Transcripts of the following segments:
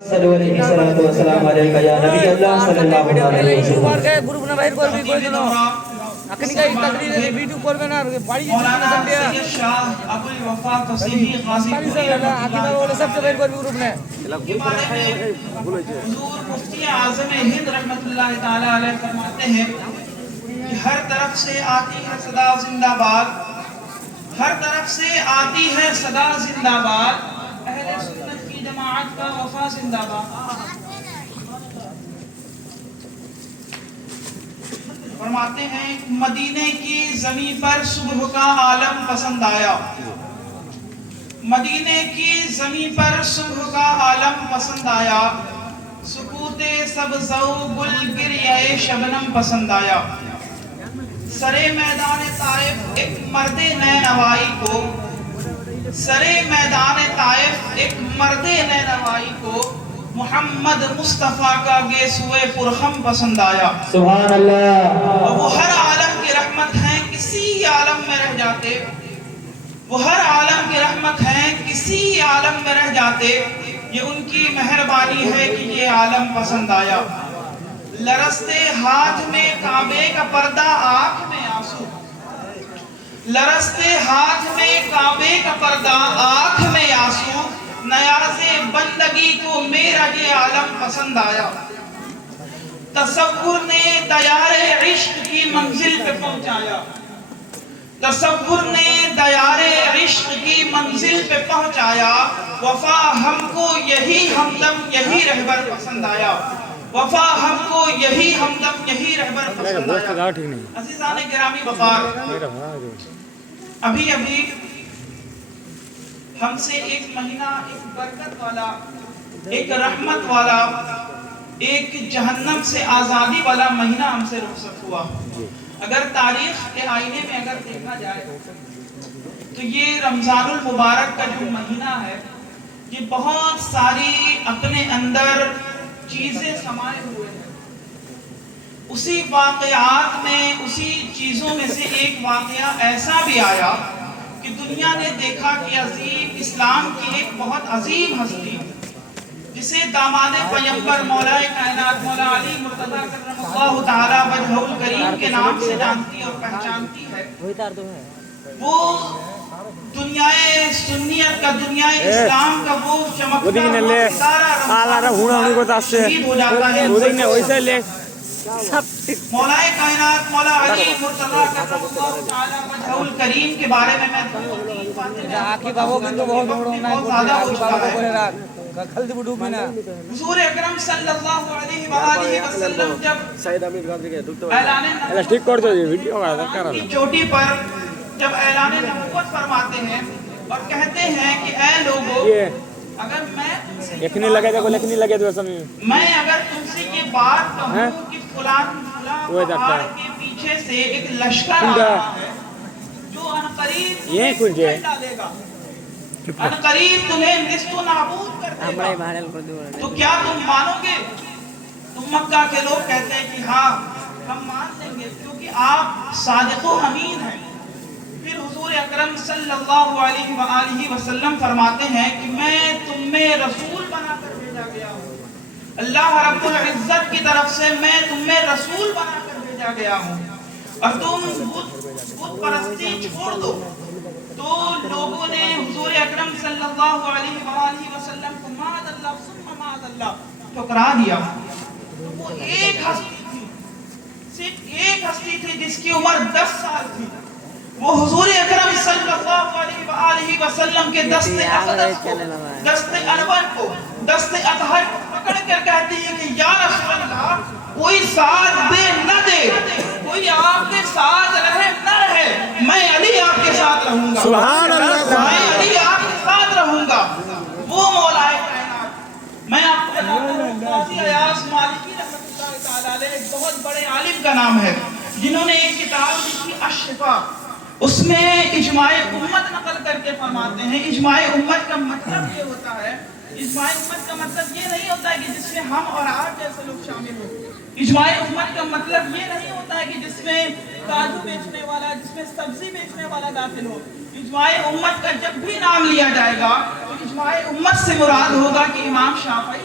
صلو علیہ الصلوۃ والسلام علیکہ یا نبی اللہ صلی اللہ علیہ وسلم গ্রুপ না বাইর করবি কই দিন আপনি কাই তাকরীরে ভিডিও করবেন আর বাড়ি যেতে সামনে سید شاہ ابو الوفا تصحیح غازی پوری আকি বাবা বলে সব বাইর করবি গ্রুপ না کے بارے میں حضور مفتی اعظم ہند رحمۃ اللہ تعالی علیہ فرماتے ہیں کہ ہر طرف سے آتی ہے صدا زندہ باد، ہر طرف سے آتی ہے صدا زندہ باد، اہل سنت کی جماعت کا وفا زندہ باد۔ فرماتے ہیں مدینے کی زمین پر صبح کا عالم پسند آیا، مدینے کی زمین پر صبح کا عالم پسند آیا، سکوت سبزو گل گریہ شبنم پسند آیا، سرے میدان طائف ایک مرد نینوائی کو، سرے میدان طائف ایک مرد نینوائی کو محمد مصطفیٰ کا گیسوئے پرخم پسند آیا۔ سبحان اللہ۔ وہ ہر عالم کی رحمت ہیں کسی عالم میں رہ جاتے، وہ ہر عالم کی رحمت ہیں کسی عالم میں رہ جاتے، یہ ان کی مہربانی ہے کہ یہ عالم پسند آیا۔ لرزتے ہاتھ میں کعبے کا پردہ آنکھ میں آنسو، لرزتے ہاتھ میں کعبے کا پردہ آنکھ میں آنسو، نیاز بندگی کو میرا یہ عالم پسند آیا۔ تصور نے دیار عشق کی منزل پہ پہنچایا، تصور نے دیار عشق کی منزل پہ پہنچایا، وفا ہم کو یہی ہمدم یہی رہبر پسند آیا، وفا ہم کو یہی ہمدم یہی رہبر پسند آیا۔ عزیزان گرامی وفار، ابھی ہم سے ایک مہینہ ایک برکت والا، ایک رحمت والا، ایک جہنم سے آزادی والا مہینہ ہم سے رخصت ہوا۔ اگر تاریخ کے آئینے میں اگر دیکھا جائے تو یہ رمضان المبارک کا جو مہینہ ہے یہ بہت ساری اپنے اندر چیزیں سمائے ہوئے ہیں۔ اسی واقعات میں، اسی چیزوں میں سے ایک واقعہ ایسا بھی آیا کہ دنیا نے دیکھا کہ عظیم اسلام کی ایک بہت عظیم ہستی جسے داماد پیغمبر مولا کائنات مولا علی مرتضی کرم اللہ تعالی وجہہ الکریم کے نام سے جانتی اور پہچانتی ہے، وہ دنیا سنیت کا، دنیا اسلام کا وہ چمکتا ہوا ستارہ شہید ہو جاتا ہے۔ مولا کائنات مولا علی مرتضی کرم اللہ تعالی وجہہ الکریم کے بارے میں আকি বাবা কিন্তু বহুত বড় না আকি বাবা করে রাখ খালদি ডুববে না। حضور اکرم صلی اللہ علیہ وآلہ وسلم جب اعلان ঠিক করতে ভিডিও করা দরকার کی چوٹی پر جب اعلان نبوت فرماتے ہیں اور کہتے ہیں کہ اے لوگو، اگر میں تم سے لکھنے لگے تو لکھنے لگے تو سمجھ میں اگر تم سے یہ بات کہوں کہ فلان پہاڑ کے پیچھے سے ایک لشکر آ رہا ہے جو عنقریب تمہیں کچل ڈالے گا، عنقریب تمہیں نصف و نابود کر دے گا، تو کیا تم مانو گے؟ تو مکہ کے لوگ کہتے ہیں کہ ہاں ہم مان لیں گے کیونکہ آپ صادق و امین ہیں۔ پھر حضور اکرم صلی اللہ علیہ وآلہ وسلم فرماتے ہیں کہ میں تم میں رسول بنا کر بھیجا گیا ہوں، اللہ رب العزت کی طرف سے میں تم میں رسول بنا کر بھیجا گیا ہوں، اور تم بت پرستی چھوڑ دو۔ تو لوگوں نے حضور اکرم صلی اللہ علیہ وآلہ وسلم کو معاذ اللہ ثم معاذ اللہ ٹھکرا دیا۔ وہ ایک ہستی تھی، صرف ایک ہستی تھی جس کی عمر 10 سال تھی، وہ حضور اکرم صلی اللہ علیہ وآلہ وسلم کے دست اقدس کو، دست انور کو، دست اطہر کو پکڑ کر کہتی ہے کہ یا رسول اللہ، کوئی ساتھ دے نہ دے، کوئی آپ کے ساتھ رہے نہ رہے، میں علی آپ کے ساتھ رہوں گا، سبحان اللہ، میں علی آپ کے ساتھ رہوں گا۔ وہ مولا کائنات، میں آپ کو بتاتا ہوں قاضی ایاز مالکی رحمۃ اللہ تعالی علیہ ایک بہت بڑے عالم کا نام ہے، جنہوں نے ایک کتاب لکھی الشفا، اس میں اجماع امت نقل کر کے فرماتے ہیں۔ اجماع امت کا مطلب یہ ہوتا ہے، اجماع امت کا مطلب یہ نہیں ہوتا ہے کہ جس میں ہم اور آپ جیسے لوگ شامل ہوں، اجماع امت کا مطلب یہ نہیں ہوتا ہے کہ جس میں کاجو بیچنے والا، جس میں سبزی بیچنے والا داخل ہو۔ اجماع امت کا جب بھی نام لیا جائے گا تو اجماع امت سے مراد ہوگا کہ امام شافعی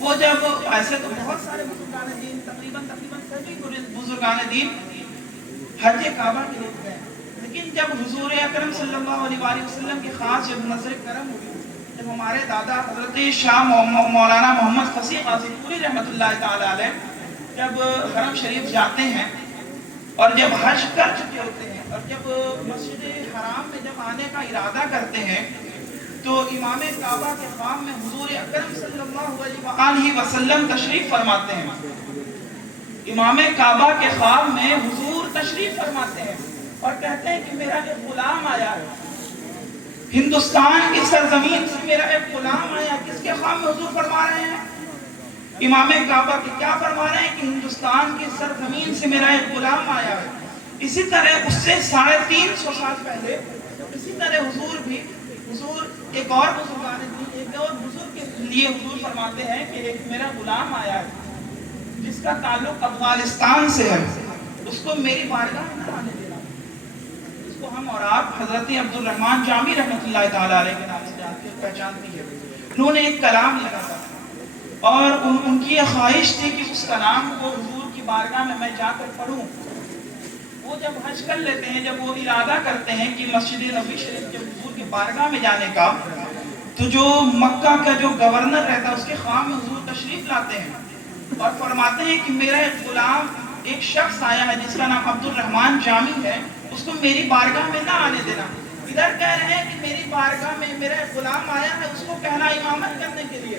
وہ جب ایسے تو بہت سارے بزرگان دین تقریباً سبھی بزرگان دین حج کعبہ کے لیے گئے، لیکن جب حضور اکرم صلی اللہ علیہ وآلہ وسلم کی خاص جب نظر کرم ہوئی، جب ہمارے دادا حضرت شاہ مولانا محمد فصیح قاضی پوری رحمۃ اللہ تعالی علیہ جب حرم شریف جاتے ہیں اور جب حج کر چکے ہوتے ہیں اور جب مسجد حرام میں جب آنے کا ارادہ کرتے ہیں تو امام کعبہ کے خواب میں حضور اکرم صلی اللہ علیہ وآلہ وسلم تشریف فرماتے ہیں۔ امام کعبہ کے خواب میں حضور تشریف فرماتے ہیں اور کہتے ہیں کہ میرا ایک غلام آیا ہے، ہندوستان کی سرزمین سے میرا ایک غلام آیا۔ کس کے خواب میں حضور فرما رہے ہیں؟ امام کعبہ کے کیا فرما رہے ہیں کہ ہندوستان کی سرزمین سے میرا ایک غلام آیا ہے۔ اسی طرح اس سے 350 سال پہلے اسی طرح حضور ایک اور بزرگ کے لیے حضور فرماتے ہیں کہ ایک میرا غلام آیا ہے جس کا تعلق افغانستان سے ہے، اس کو میری بارگاہ میں نہ آنے دینا۔ اس کو ہم اور آپ حضرت عبد الرحمن جامی رحمۃ اللہ تعالی علیہ کے نام سے پہچانتی ہے۔ انہوں نے ایک کلام لکھا تھا اور ان کی یہ خواہش تھی کہ اس کلام کو حضور کی بارگاہ میں جا کر پڑھوں۔ وہ جب حج کر لیتے ہیں، جب وہ ارادہ کرتے ہیں کہ مسجد نبوی شریف جب حضور کی بارگاہ میں جانے کا، تو جو مکہ کا جو گورنر رہتا ہے اس کے خواب میں حضور تشریف لاتے ہیں اور فرماتے ہیں کہ میرا ایک غلام ایک شخص آیا ہے جس کا نام عبد الرحمن جامی ہے، اس کو میری بارگاہ میں نہ آنے دینا۔ ادھر کہہ رہے ہیں کہ میری بارگاہ میں میرا ایک غلام آیا ہے، اس کو کہنا امامت کرنے کے لیے،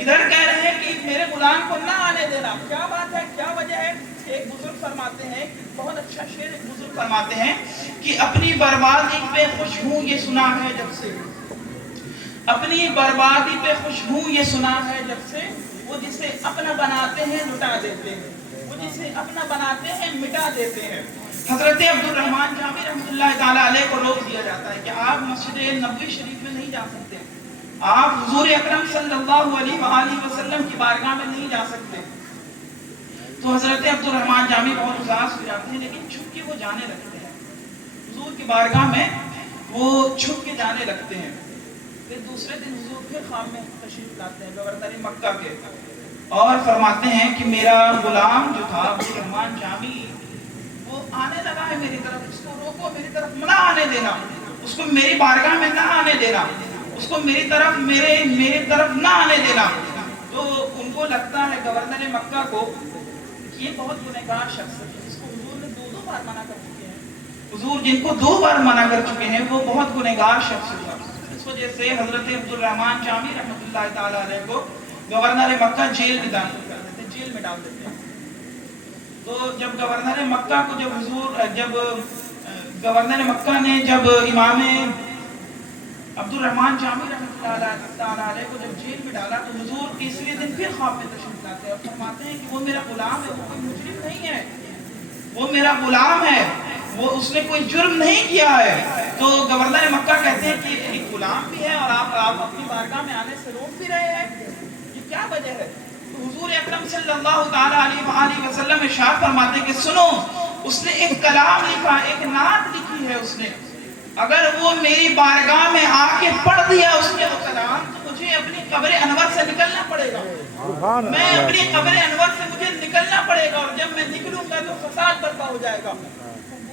ادھر کہہ رہے ہیں کہ میرے غلام کو نہ آنے دینا۔ کیا بات ہے، کیا وجہ ہے؟ ایک بزرگ فرماتے ہیں، بہت اچھا شعر ایک بزرگ فرماتے ہیں کہ اپنی بربادی پہ خوش ہوں یہ سنا ہے جب سے، اپنی بربادی پہ خوش ہوں یہ سنا ہے جب سے، وہ جسے اپنا بناتے ہیں لٹا دیتے ہیں، وہ جسے اپنا بناتے ہیں مٹا دیتے ہیں۔ حضرت عبد الرحمن جامی رحمۃ اللہ تعالی علیہ کو روک دیا جاتا ہے کہ آپ مسجد نبوی شریف میں نہیں جا سکتے، آپ حضور اکرم صلی اللہ علیہ وآلہ وسلم کی بارگاہ میں نہیں جا سکتے۔ تو حضرت عبد الرحمن جامی بہت اداس ہو جاتے ہیں، لیکن چھپ کے وہ جانے لگتے ہیں حضور کی بارگاہ میں، وہ چھپ کے جانے لگتے ہیں۔ پھر دوسرے دن حضور پھر خواب میں تشریف لاتے ہیں گورنر مکہ کے اور فرماتے ہیں کہ میرا غلام جو تھا عبد الرحمن جامی وہ آنے لگا ہے میری طرف، اس کو روکو، میری طرف نہ آنے دینا، اس کو میری بارگاہ میں نہ آنے دینا، اس کو میری طرف نہ آنے دینا۔ تو ان کو لگتا ہے گورنر مکہ کو کہ یہ بہت گنہگار شخص ہے، جس کو حضور نے دو بار منع کر چکے ہیں، حضور جن کو 2 بار منع کر چکے ہیں وہ بہت گنہگار شخص ہے۔ اس وجہ سے حضرت عبد الرحمن جامی رحمۃ اللہ تعالی علیہ کو گورنر مکہ جیل میں داخل کر دیتے ہیں، جیل میں ڈال دیتے ہیں۔ تو جب گورنر مکہ کو جب گورنر مکہ نے جب امام عبد الرحمن جامی رحمۃ اللہ تعالی علیہ کو جب جیل میں ڈالا تو حضور تیسرے دن پھر خواب میں تشریف لاتے ہیں اور فرماتے ہیں کہ وہ میرا غلام ہے، وہ کوئی مجرم نہیں ہے، وہ میرا غلام ہے، وہ اس نے کوئی جرم نہیں کیا ہے۔ تو گورنر مکہ کہتے ہیں کہ ایک غلام بھی ہے اور آپ اپنی بارگاہ میں آنے سے روک بھی رہے ہیں، یہ کیا وجہ ہے؟ تو حضور اکرم صلی اللہ تعالی علیہ وآلہ وسلم ارشاد فرماتے ہیں کہ سنو، اس نے ایک کلام لکھا، ایک نعت لکھی ہے اس نے، اگر وہ میری بارگاہ میں آ کے پڑھ دیا اس کے کلام تو مجھے اپنی قبر انور سے نکلنا پڑے گا، میں اپنی قبر انور سے مجھے نکلنا پڑے گا، اور جب میں نکلوں گا تو فساد برپا ہو جائے گا۔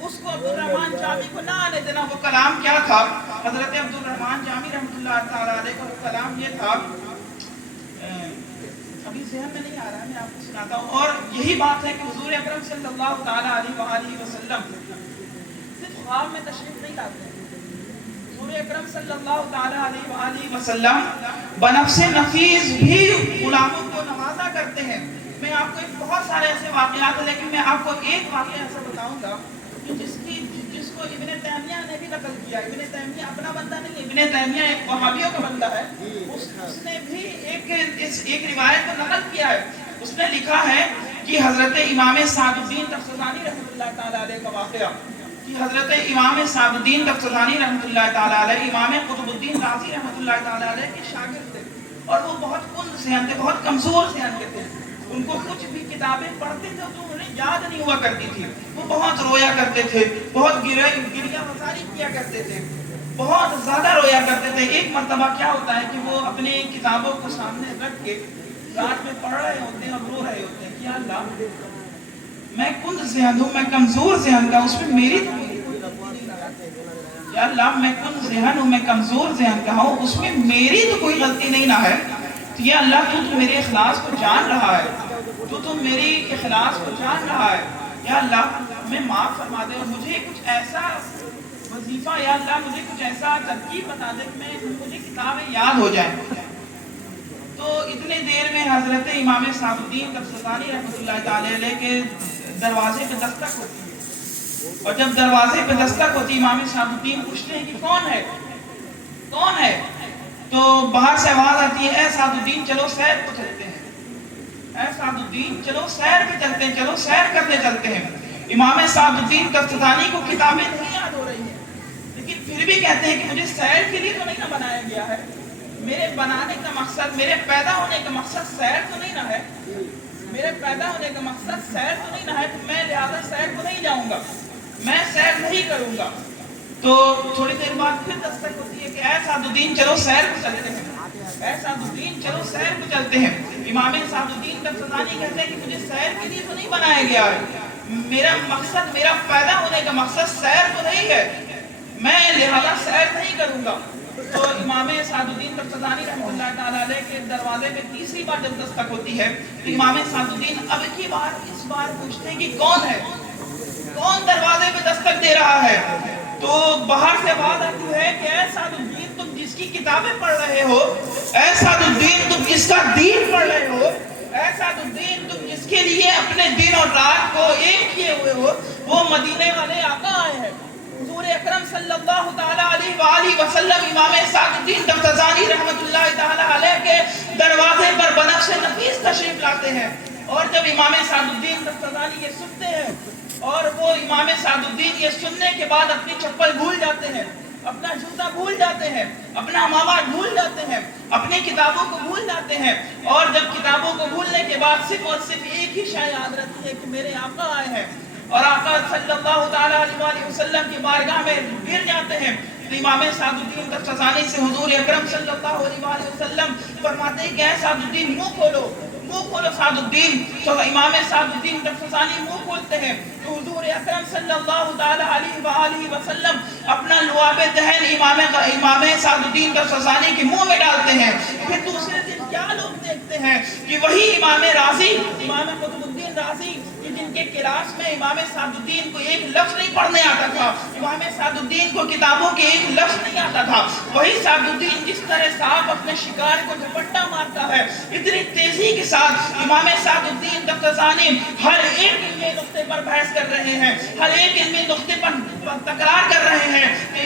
اس کو عبد الرحمن جامی کو نہ آنے دینا۔ وہ کلام کیا تھا؟ حضرت عبد الرحمن جامی رحمۃ اللہ تعالی علیہ کا وہ کلام یہ تھا، ابھی ذہن میں نہیں آ رہا ہے، میں آپ کو سناتا ہوں۔ اور یہی بات ہے کہ حضور اکرم صلی اللہ تعالی علیہ وآلہ وسلم صرف خواب میں تشریف نہیں لاتے ہیں، حضور اکرم صلی اللہ تعالی علیہ وآلہ وسلم بنفس نفیس بھی غلاموں کو نوازا کرتے ہیں۔ میں آپ کو بہت سارے ایسے واقعات ہیں، لیکن میں آپ کو ایک واقعہ ایسا بتاؤں گا جس کو ابن تیمیہ نے بھی نقل کیا۔ ابن تیمیہ اپنا بندہ نہیں، ابن تیمیہ ایک وہابیوں کا بندہ ہے، اس نے بھی ایک روایت کو نقل کیا ہے۔ اس نے لکھا ہے کہ حضرت امام سعد الدین تفتزانی رحمۃ اللہ تعالی علیہ کا واقعہ، کہ حضرت امام سعد الدین تفتزانی رحمۃ اللہ تعالی علیہ امام قطب الدین رازی رحمۃ اللہ تعالی علیہ کے شاگرد تھے، اور وہ بہت کند ذہن تھے، بہت کمزور ذہن کے تھے۔ ان کو کچھ بھی کتابیں پڑھتے تھے تو انہیں یاد نہیں ہوا کرتی تھی، وہ بہت رویا کرتے تھے، بہت گریہ وزاری کیا کرتے تھے، بہت زیادہ رویا کرتے تھے۔ ایک مرتبہ کیا ہوتا ہے کہ وہ اپنے کتابوں کو سامنے رکھ کے رات میں پڑھ رہے ہوتے ہیں اور رو رہے ہوتے ہیں کہ یا اللہ میں کند ذہن ہوں، میں کمزور ذہن کا، اس میں میری تو کوئی غلطی نہیں، یا اللہ میں کند ذہن ہوں، میں کمزور ذہن کا ہوں، اس میں میری تو کوئی غلطی نہیں نہ ہے، تو یا اللہ تو میرے اخلاص کو جان رہا ہے، تو میری اخلاص کو جان رہا ہے، یا اللہ میں معاف فرما دے، اور مجھے کچھ ایسا وظیفہ، یا اللہ مجھے کچھ ایسا ترکیب بتا دے کہ مجھے کتابیں یاد ہو جائیں۔ تو اتنے دیر میں حضرت امام صاحب الدین تبستانی رحمۃ اللہ تعالی علیہ کے دروازے پہ دستک ہوتی ہے، اور جب دروازے پہ دستک ہوتی امام صاحب الدین پوچھتے ہیں کہ کون ہے، کون ہے؟ تو باہر سے آواز آتی ہے اے صاحب الدین چلو سیر پہ چلتے ہیں، اے صاحب الدین چلو سیر پہ چلتے ہیں، چلو سیر کرنے چلتے ہیں۔ امام صاحب الدین تبستانی کو کتابیں نہیں یاد ہو رہی ہیں، لیکن پھر بھی کہتے ہیں کہ مجھے سیر کے لیے تو نہیں نہ بنایا گیا ہے، میرے بنانے کا مقصد، میرے پیدا ہونے کا مقصد سیر تو نہیں نہ ہے، میرے پیدا ہونے کا مقصد سیر تو نہیں نہ ہے، تو میں لہذا سیر کو نہیں جاؤں گا، میں سیر نہیں کروں گا۔ تو تھوڑی دیر بعد پھر دستک ہوتی ہے کہ اے سعد الدین چلو سیر کو چلتے ہیں، اے سعد الدین چلو سیر کو چلتے ہیں۔ امام سعد الدین تبستانی کہتے ہیں کہ مجھے سیر کے لیے تو نہیں بنایا گیا ہے، میرا مقصد، میرا پیدا ہونے کا مقصد سیر تو نہیں ہے، میں لہذا سیر نہیں کروں گا۔ تو امام سعد الدین تبستانی رحمۃ اللہ تعالی علیہ کے دروازے پہ تیسری بار جب دستک ہوتی ہے تو امام سعد الدین اب کی بار اس بار پوچھتے ہیں کہ کون ہے، کون دروازے پہ دستک دے رہا ہے؟ تو باہر سے آواز آتی ہے کہ اے سعد الدین تم جس کی کتابیں پڑھ رہے ہو، اے سعد الدین تم جس کا دین پڑھ رہے ہو، اے سعد الدین تم جس کے لیے اپنے دن اور رات کو ایک کیے ہوئے ہو، وہ مدینے والے آقا آئے ہیں، حضور اکرم صلی اللہ تعالی علیہ وآلہ وسلم امام سعد الدین تبستانی رحمۃ اللہ تعالی علیہ کے دروازے پر بنفس نفیس تشریف لاتے ہیں، اور جب امام سعد الدین تبستانی یہ سنتے ہیں، اور وہ امام سعد الدین یہ سننے کے بعد اپنی چپل بھول جاتے ہیں، اپنا جوتا بھول جاتے ہیں، اپنا امامہ بھول جاتے ہیں، اپنی کتابوں کو بھول جاتے ہیں، اور جب کتابوں کو بھولنے کے بعد صرف اور صرف ایک ہی شے یاد رہتی ہے کہ میرے آقا آئے ہیں، اور آقا صلی اللہ تعالی علیہ وسلم کی بارگاہ میں گر جاتے ہیں۔ تو امام سعد الدین تبستانی سے حضور اکرم صلی اللہ علیہ وسلم فرماتے ہیں کہ اے سعد الدین منہ کھولو، منہ کھولو سعد الدین۔ تو امام سعد الدین تبستانی منہ کھولتے ہیں تو حضور اکرم صلی اللہ تعالی علیہ وسلم اپنا لعاب دہن امام سعد الدین تبستانی کے منہ میں ڈالتے ہیں۔ پھر دوسرے دن کیا لوگ دیکھتے ہیں کہ وہی امام رازی، امام قطب الدین رازی، جن کے کلاس میں امام سعد الدین کو ایک لفظ نہیں پڑھنے آتا تھا، امام سعد الدین کو کتابوں کے ایک لفظ نہیں آتا تھا، وہی سعد الدین جس طرح سانپ اپنے شکار کو جھپٹا مارتا ہے، اتنی تیزی کے ساتھ امام سعد الدین تبستانی ہر ایک علمی نقطے پر بحث کر رہے ہیں، ہر ایک علمی نقطے پر تکرار کر رہے ہیں کہ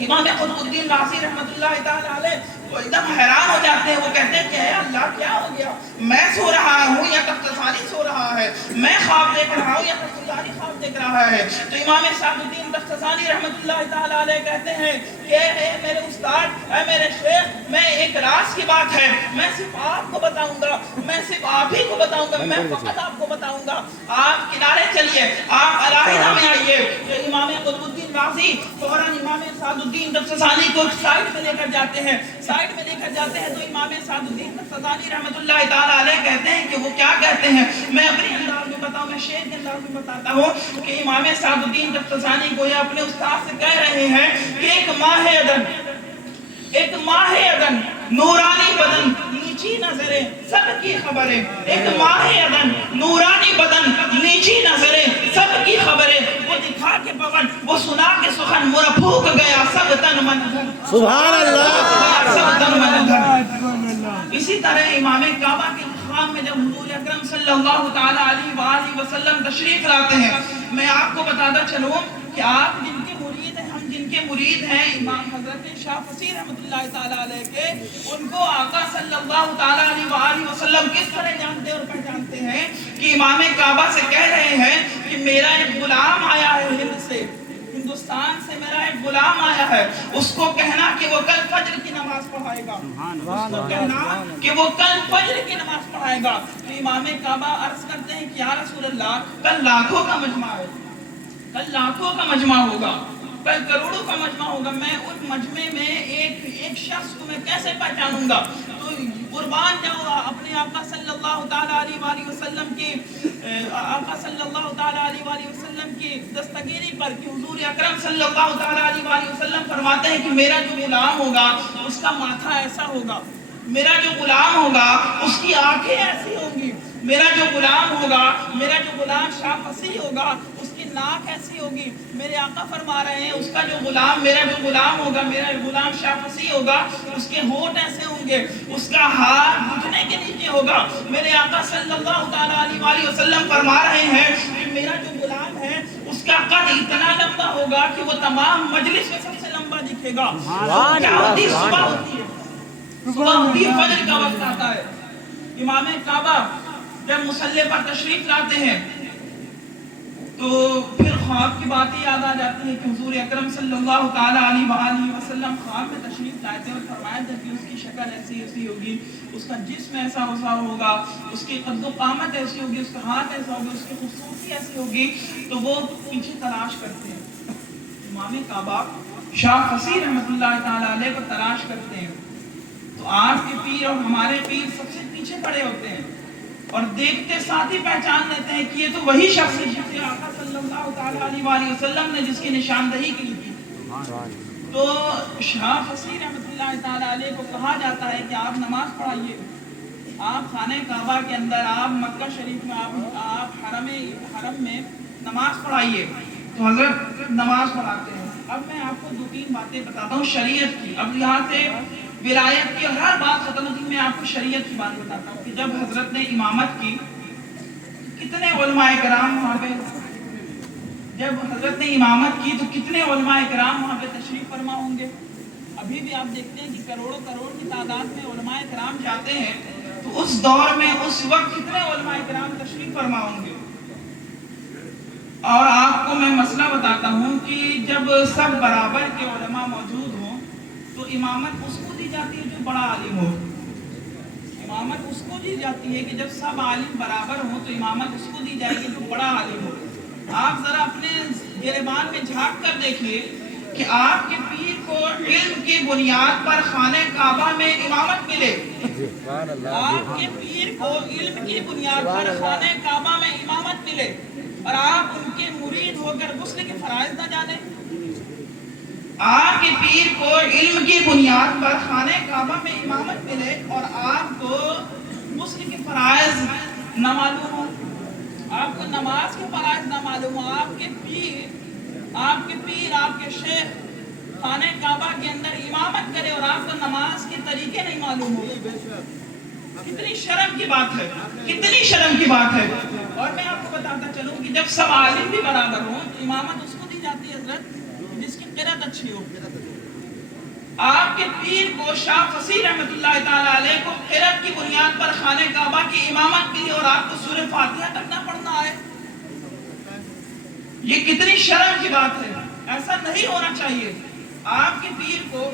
امام قطب الدین رازی رحمۃ اللہ تعالی علیہ وہ ایک دم حیران ہو جاتے ہیں، وہ کہتے ہیں کہ اے اللہ کیا ہو گیا، میں سو رہا ہوں یا تبستانی سو رہا ہے، میں خواب دیکھ رہا ہوں یا تبستانی خواب دیکھ رہا ہے؟ تو امام سعد الدین تبستانی رحمۃ اللہ تعالی علیہ کہتے ہیں کہ اے میرے استاد، اے میرے شیخ، میں ایک راز کی بات ہے، میں صرف آپ کو بتاؤں گا، میں صرف آپ ہی کو بتاؤں گا، میں فقط آپ کو بتاؤں گا، آپ کنارے چلیے، آپ علیحدہ میں آئیے۔ تو امام قطب الدین رازی فوراً امام سعد الدین تبستانی کو سائڈ میں لے کر جاتے ہیں، سائڈ میں لے کر جاتے ہیں تو امام سعد الدین تبستانی رحمۃ اللہ تعالی علیہ کہتے ہیں کہ وہ کیا کہتے ہیں، میں اپنے انداز میں بتاؤں، میں شعر کے انداز میں بتاتا ہوں کہ امام سعد الدین تبستانی کو یہ اپنے استاد سے کہہ رہے ہیں کہ ایک ماہ ادن نورانی بدن نیچی نظریں سب کی خبریں، ایک ماہ ادن نورانی بدن نیچی نظریں سب کی خبریں، وہ دکھا کے پون وہ سنا کے سخن مرا پھوک گیا سب تن من دھن، سبحان اللہ، سب تن من دھن۔ اسی طرح امام کعبہ کے انتخاب میں جب حضور اکرم صلی اللہ تعالی علیہ وآلہ وسلم تشریف لاتے ہیں، میں آپ کو بتاتا چلوں کہ آپ جن کے مرید ہیں، ہم جن کے مرید ہیں امام حضرت شاہ فصیح رحمۃ اللہ تعالی علیہ کے، ان کو آقا صلی اللہ تعالی علیہ وآلہ وسلم کس طرح جانتے اور پہچانتے ہیں کہ امام کعبہ سے کہہ رہے ہیں کہ میرا ایک غلام آیا ہے ہند سے، ہندوستان سے میرا ایک غلام آیا ہے، اس کو کہنا کہ وہ کل فجر کی نماز پڑھائے گا، اس کو کہنا کہ وہ کل فجر کی نماز پڑھائے گا۔ تو امام کعبہ عرض کرتے ہیں کہ یا رسول اللہ کل لاکھوں کا مجمع ہے، کل لاکھوں کا مجمع ہوگا، کل کروڑوں کا مجمع ہوگا، میں اس مجمع میں ایک شخص کو میں کیسے پہچانوں گا؟ تو قربان جاؤ اپنے آقا صلی اللہ تعالیٰ علیہ وآلہ وسلم کے آقا صلی اللہ تعالیٰ علیہ وآلہ وسلم کی دستگیری پر کہ حضور اکرم صلی اللہ تعالیٰ علیہ وآلہ وسلم فرماتے ہیں کہ میرا جو غلام ہوگا اس کا ماتھا ایسا ہوگا، میرا جو غلام ہوگا اس کی آنکھیں ایسی ہوں گی، میرا جو غلام ہوگا، میرا جو غلام شاہ فصیح ہوگا اس کی ناک ایسی ہوگی۔ میرے آقا فرما رہے ہیں اس کا جو غلام، میرا جو غلام ہوگا، میرا غلام شاہ فصیح ہوگا، اس کے ہونٹ ایسے ہوں گے، اس کا ہار گھٹنے کے نیچے ہوگا۔ میرے آقا صلی اللہ تعالیٰ علیہ وآلہ وسلم فرما رہے ہیں کہ میرا جو غلام ہے اس کا قد اتنا لمبا ہوگا کہ وہ تمام مجلس میں سب سے لمبا دکھے گا۔ کیا ہوتی ہے؟ صبح ہوتی ہے، صبح ہوتی ہے، فجر کا وقت آتا ہے، امام کعبہ جب مصلی پر تشریف لاتے ہیں تو پھر خواب کی باتیں یاد آ جاتی ہیں کہ حضور اکرم صلی اللہ تعالیٰ علیہ وآلہ وسلم خواب میں تشریف لائے تھے اور فرمایا تھا کہ اس کی شکل ایسی ایسی ہوگی، اس کا جسم ایسا ویسا ہوگا، اس کی قد و قامت ایسی ہوگی، اس کا ہاتھ ایسا ہوگا، اس کی خوبصورتی ایسی ہوگی۔ تو وہ پیچھے تلاش کرتے ہیں، امام کعبہ شاہ فصیح رحمۃ اللہ تعالیٰ علیہ کو تلاش کرتے ہیں، تو آپ کے پیر اور ہمارے پیر سب سے پیچھے پڑے ہوتے ہیں اور دیکھتے ساتھ ہی پہچان لیتے ہیں کہ یہ تو وہی شخص ہے جس کے آقا صلی اللہ تعالیٰ علیہ وآلہ وسلم نے جس کی نشاندہی کی تھی۔ تو شاہ فصیح رحمۃ اللہ تعالیٰ علیہ کو کہا جاتا ہے کہ آپ نماز پڑھائیے، آپ خانہ کعبہ کے اندر، آپ مکہ شریف میں، آپ حرم میں نماز پڑھائیے۔ تو حضرت نماز پڑھاتے ہیں۔ اب میں آپ کو 2-3 باتیں بتاتا ہوں شریعت کی۔ اب یہاں سے ولایت کی ہر بات ختم ہوتی ہے، میں آپ کو شریعت کی بات بتاتا ہوں کہ جب حضرت نے امامت کی کتنے علماء کرام وہاں پہ، جب حضرت نے امامت کی تو کتنے علماء کرام وہاں پہ تشریف فرما ہوں گے۔ ابھی بھی آپ دیکھتے ہیں کہ کروڑوں کروڑ کی تعداد میں علماء کرام جاتے ہیں، تو اس دور میں اس وقت کتنے علماء کرام تشریف فرما ہوں گے۔ اور آپ کو میں مسئلہ بتاتا ہوں کہ جب سب برابر کے علماء موجود ہوں تو امامت اس کو دی جاتی ہے جو بڑا عالم ہو۔ امامت اس کو دی جاتی ہے کہ جب سب عالم برابر ہوں تو امامت اس کو دی جائے گی جو بڑا عالم ہو۔ آپ ذرا اپنے گریبان میں جھانک کر دیکھیے کہ آپ کے پیر کو علم کی بنیاد پر خانہ کعبہ میں امامت ملے، آپ کے پیر کو علم کی بنیاد پر خانہ کعبہ میں امامت ملے اور آپ ان کے مرید ہو کر غسل کے فرائض نہ جانیں۔ آپ کے پیر کو علم کی بنیاد پر خانہ کعبہ میں امامت ملے اور آپ کو غسل کے فرائض نہ معلوم ہو، آپ کو نماز کے فرائض نہ معلوم ہو۔ آپ کے پیر آپ کے شیخ خانہ کعبہ کے اندر امامت کرے اور آپ کو نماز کے طریقے نہیں معلوم ہو۔ کتنی شرم کی بات ہے، کتنی شرم کی بات ہے۔ اور میں آپ کو بتاتا چلوں کہ جب سب عالم بھی برابر ہوں تو امامت اس کو دی جاتی ہے حضرت جس کی قرأت اچھی ہو۔ آپ کے پیر کو شاہ فصیح رحمۃ اللہ تعالیٰ علیہ کو قرأت کی بنیاد پر خانہ کعبہ کی امامت ملی اور آپ کو سورہ فاتحہ تک نہ پڑھنا آئے، یہ کتنی شرم کی بات ہے۔ ایسا نہیں ہونا چاہیے۔ آپ کے پیر کو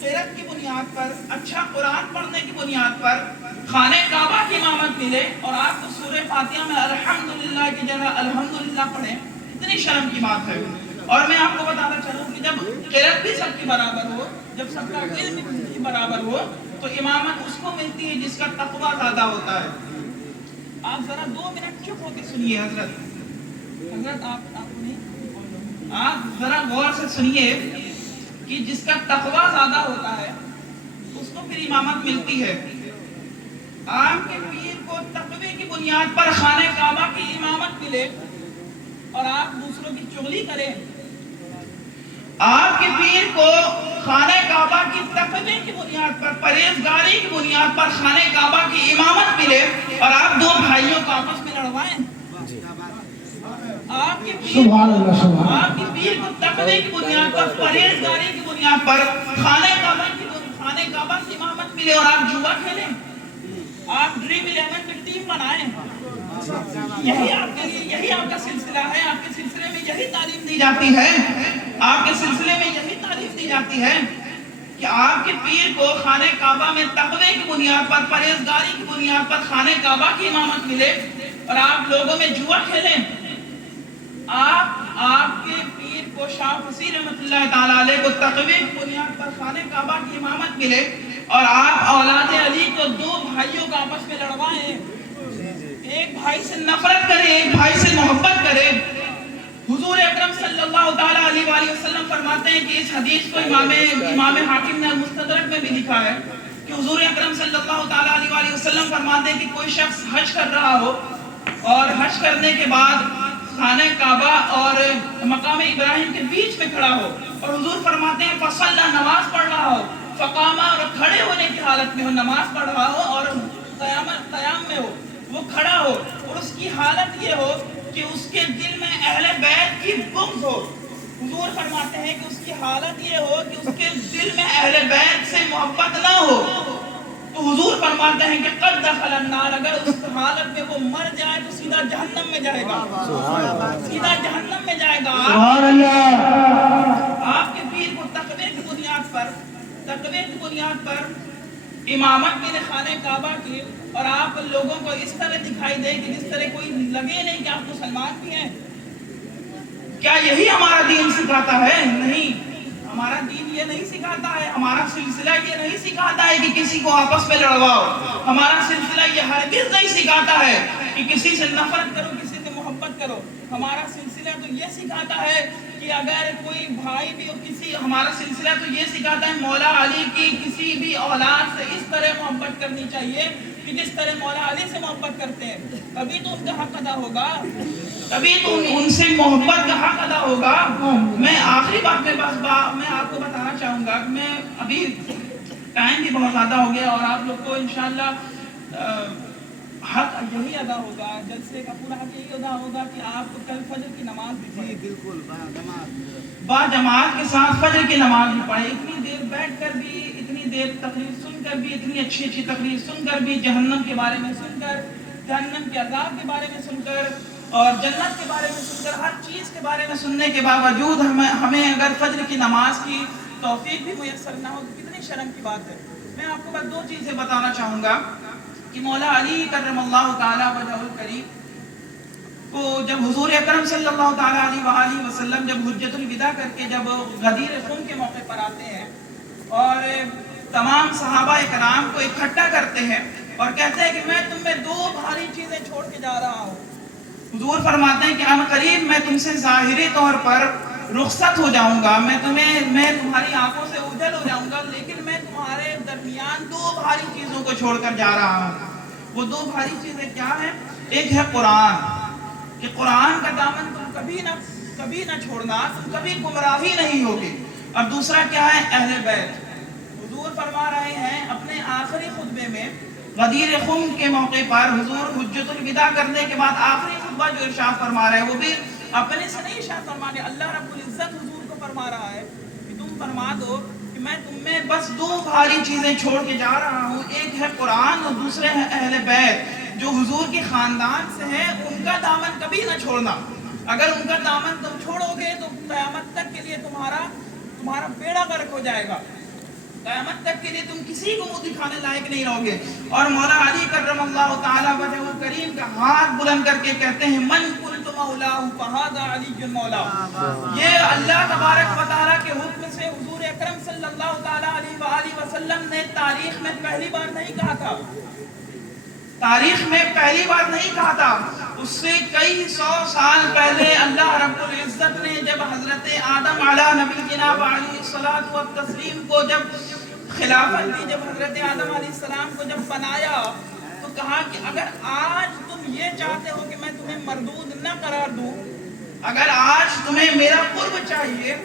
قرأت کی بنیاد پر، اچھا قرآن پڑھنے کی بنیاد پر خانہ کعبہ کی امامت ملے اور آپ کو سورہ فاتحہ میں الحمدللہ کی جگہ الحمدللہ پڑھیں، اتنی شرم کی بات ہے۔ اور میں آپ کو بتانا چاہوں کہ جب قرأت بھی سب کی برابر ہو، جب سب کا علم بھی برابر ہو تو امامت اس کو ملتی ہے جس کا تقویٰ زیادہ ہوتا ہے۔ آپ ذرا 2 منٹ چپ ہو کے سنیے حضرت آپ ذرا غور سے سنیے کہ جس کا تقویٰ زیادہ ہوتا ہے اس کو پھر امامت ملتی ہے۔ آپ کے پیر کو تقوی کی بنیاد پر خانہ کعبہ کی امامت ملے اور آپ دوسروں کی چغلی کریں، آپ کے پیر کو خانہ کعبہ کی تقوی کی بنیاد پر، پرہیزگاری کی بنیاد پر خانہ کعبہ کی امامت ملے اور آپ 2 بھائیوں کو آپس میں لڑوائیں۔ آپ کے پیر کو تقوی کی بنیاد پر، پرہیزگاری کی بنیاد پر خانہ کعبہ کی امامت ملے اور آپ جوا کھیلیں، آپ ڈریم 11 میں ٹیم بنائیں۔ یہی آپ کے لیے، یہی آپ کا سلسلہ ہے۔ آپ کے سلسلے میں یہی تعلیم دی جاتی ہے، آپ کے سلسلے میں یہی تعلیم دی جاتی ہے کہ آپ کے پیر کو خانہ کعبہ میں تقوی کی بنیاد پر، پرہیزگاری کی بنیاد پر خانہ کعبہ کی امامت ملے اور آپ لوگوں میں جوا کھیلیں۔ آپ کے پیر کو شاہ فصیح رحمۃ اللہ تعالیٰ علیہ کو تقوی کی بنیاد پر خانہ کعبہ کی امامت ملے اور آپ اولاد علی کو دو بھائیوں کا آپس میں لڑوائیں، ایک بھائی سے نفرت کرے ایک بھائی سے محبت کرے۔ حضور اکرم صلی اللہ تعالیٰ علیہ وآلہ وسلم فرماتے ہیں کہ اس حدیث کو امام حاکم نے مستدرک میں بھی لکھا ہے کہ حضور اکرم صلی اللہ تعالیٰ علیہ وآلہ وسلم فرماتے ہیں کہ کوئی شخص حج کر رہا ہو اور حج کرنے کے بعد خانہ کعبہ اور مقام ابراہیم کے بیچ میں کھڑا ہو، اور حضور فرماتے ہیں فصلی، نماز پڑھ رہا ہو، فقامہ، اور کھڑے ہونے کی حالت میں ہو، نماز پڑھ رہا ہو اور قیام میں ہو، وہ کھڑا ہو، اور اس کی حالت یہ ہو کہ اس کے دل میں اہل بیت کی بغض ہو۔ حضور فرماتے ہیں کہ اس کی حالت یہ ہو کہ اس کے دل میں اہل بیت سے محبت نہ ہو، تو حضور فرماتے ہیں کہ قد دخل النار، اگر اس حالت میں وہ مر جائے تو سیدھا جہنم میں جائے گا، سیدھا جہنم میں جائے گا۔ سبحان اللہ۔ آپ کے پیر کو تقوی کی بنیاد پر امامت میں نے خانہ کعبہ کی، اور آپ لوگوں کو اس طرح دکھائی دے کہ جس طرح کوئی لگے نہیں کہ آپ مسلمان بھی ہیں۔ کیا یہی ہمارا دین سکھاتا ہے؟ نہیں، ہمارا دین یہ نہیں سکھاتا ہے، ہمارا سلسلہ یہ نہیں سکھاتا ہے کہ کسی کو آپس میں لڑواؤ، ہمارا سلسلہ یہ ہرگز نہیں سکھاتا ہے کہ کسی سے نفرت کرو، کسی سے محبت کرو۔ ہمارا سلسلہ تو یہ سکھاتا ہے کہ اگر کوئی بھائی بھی ہمارا سلسلہ تو یہ سکھاتا ہے مولا علی کی کسی بھی اولاد سے اس طرح محبت کرنی چاہیے کہ جس طرح مولا علی سے محبت کرتے ہیں، تبھی تو ان کا حق ادا ہوگا، تبھی تو ان سے محبت کا حق ادا ہوگا۔ میں آخری بات میں آپ کو بتانا چاہوں گا کہ میں ابھی ٹائم بھی بہت زیادہ ہو گیا، اور آپ لوگ کو انشاءاللہ حق یہی ادا ہوگا، جلسے کا پورا حق یہی ادا ہوگا کہ آپ کو کل فجر کی نماز بھی پڑھیں، بالکل با جماعت کے ساتھ فجر کی نماز بھی پڑھیں۔ اتنی دیر بیٹھ کر بھی، اتنی دیر تقریر سن کر بھی، اتنی اچھی تقریر سن کر بھی، جہنم کے بارے میں سن کر، جہنم کے عذاب کے بارے میں سن کر، اور جنت کے بارے میں سن کر، ہر چیز کے بارے میں سننے کے باوجود ہمیں اگر فجر کی نماز کی توفیق بھی میسر نہ ہو تو کتنی شرم کی بات ہے۔ میں آپ کو بس دو چیزیں بتانا چاہوں گا کہ مولا علی کرم اللہ تعالیٰ وجہہ الکریم کو جب حضور اکرم صلی اللہ تعالیٰ علیہ وآلہ وسلم جب حجت الوداع کر کے جب غدیر خم کے موقع پر آتے ہیں اور تمام صحابہ کرام کو اکٹھا کرتے ہیں اور کہتے ہیں کہ میں تم میں دو بھاری چیزیں چھوڑ کے جا رہا ہوں۔ حضور فرماتے ہیں کہ ان قریب میں تم سے ظاہری طور پر رخصت ہو جاؤں گا، میں تمہاری آنکھوں سے اوجھل ہو جاؤں گا، لیکن میں تمہارے درمیان دو بھاری چیزوں کو چھوڑ کر جا رہا ہوں۔ وہ دو بھاری چیزیں کیا ہیں؟ ایک ہے قرآن، کہ قرآن کا دامن تم کبھی نہ چھوڑنا، تم کبھی گمراہی نہیں ہوگی، اور دوسرا کیا ہے؟ اہل بیت۔ حضور فرما رہے ہیں اپنے آخری خطبے میں غدیر خم کے موقع پر، حضور حجت الوداع کرنے کے بعد آخری خطبہ جو ارشاد فرما رہے ہیں وہ بھی اپنے سے نہیں ارشاد فرما رہے، اللہ رب العزت حضور کو فرما رہا ہے کہ تم فرما دو کہ میں تم میں بس دو بھاری چیزیں چھوڑ کے جا رہا ہوں، ایک ہے قرآن اور دوسرے ہے اہل بیت۔ جو حضور کے خاندان سے ہیں ان کا دامن کبھی نہ چھوڑنا، اگر ان کا دامن تم چھوڑو گے تو قیامت تک کے لیے تمہارا بیڑا غرق ہو جائے گا، قیامت تک کے لیے تم کسی کو منہ دکھانے لائق نہیں رہو گے۔ اور مولا علی کرم اللہ تعالیٰ وجہ الکریم کا ہاتھ بلند کر کے کہتے ہیں من قلت مولاہ فہذا علی مولا۔ یہ اللہ تبارک و تعالیٰ کے حکم سے حضور اکرم صلی اللہ تعالیٰ علیہ وآلہ وسلم نے تاریخ میں پہلی بار نہیں کہا تھا، تاریخ میں پہلی بار نہیں کہا تھا، اس سے کئی سو سال پہلے اللہ رب العزت نے جب حضرت آدم علیہ نبی جناب علیہ الصلوۃ والتسلیم کو جب خلافت دی، جب حضرت آدم علیہ السلام کو جب بنایا تو کہا کہ اگر آج تم یہ چاہتے ہو کہ میں تمہیں مردود نہ قرار دوں، اگر آج تمہیں میرا قرب چاہیے،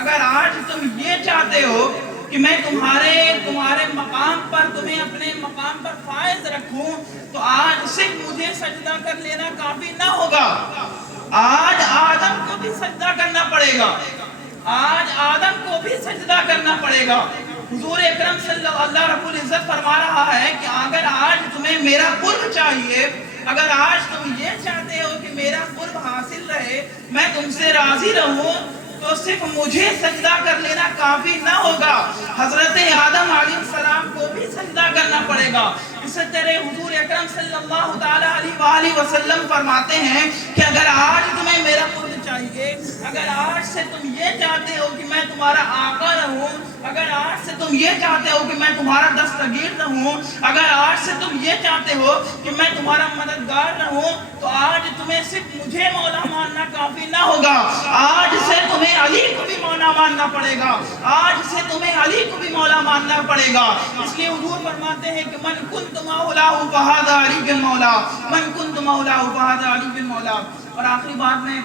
اگر آج تم یہ چاہتے ہو کہ میں تمہارے مقام پر تمہیں اپنے مقام پر فائز رکھوں، تو آج صرف مجھے سجدہ کر لینا کافی نہ ہوگا، آج آدم کو بھی سجدہ کرنا پڑے گا، آج آدم کو بھی سجدہ کرنا پڑے گا۔ حضور اکرم صلی اللہ رب العزت فرما رہا ہے کہ اگر آج تمہیں میرا قرب چاہیے، اگر آج تم یہ چاہتے ہو کہ میرا قرب حاصل رہے، میں تم سے راضی رہوں، تو صرف مجھے سجدہ کر لینا کافی نہ ہوگا، حضرت آدم علیہ السلام کو بھی سجدہ کرنا پڑے گا۔ اس طرح حضور اکرم صلی اللہ تعالیٰ علیہ وآلہ وسلم فرماتے ہیں کہ اگر آج تمہیں میرا قرب چاہیے، اگر آج سے تم یہ چاہتے ہو کہ میں تمہارا آقا رہوں، اگر آج سے تم یہ چاہتے ہو کہ میں تمہارا دستگیر رہوں، اگر آج سے تم یہ چاہتے ہو کہ میں تمہارا مددگار رہوں، تو آج تمہیں صرف مجھے مولا ماننا کافی نہ ہوگا، آج سے تمہیں علی کو بھی مولا ماننا پڑے گا، آج سے تمہیں علی کو بھی مولا ماننا پڑے گا۔ اس لیے حضور فرماتے ہیں کہ من کنت مولا فہذا علی بن مولا، من کنت مولا فہذا علی بن مولا۔ اور آخری بات میں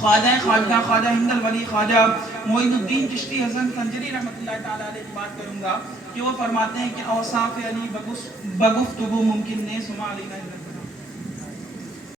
خواجہ خواجہ ہند الولی خواجہ معین الدین چشتی حسن خنجری رحمۃ اللہ تعالیٰ علیہ کی بات کروں گا کہ وہ فرماتے ہیں کہ اوصاف علی بگفتگو ممکن نے سما علی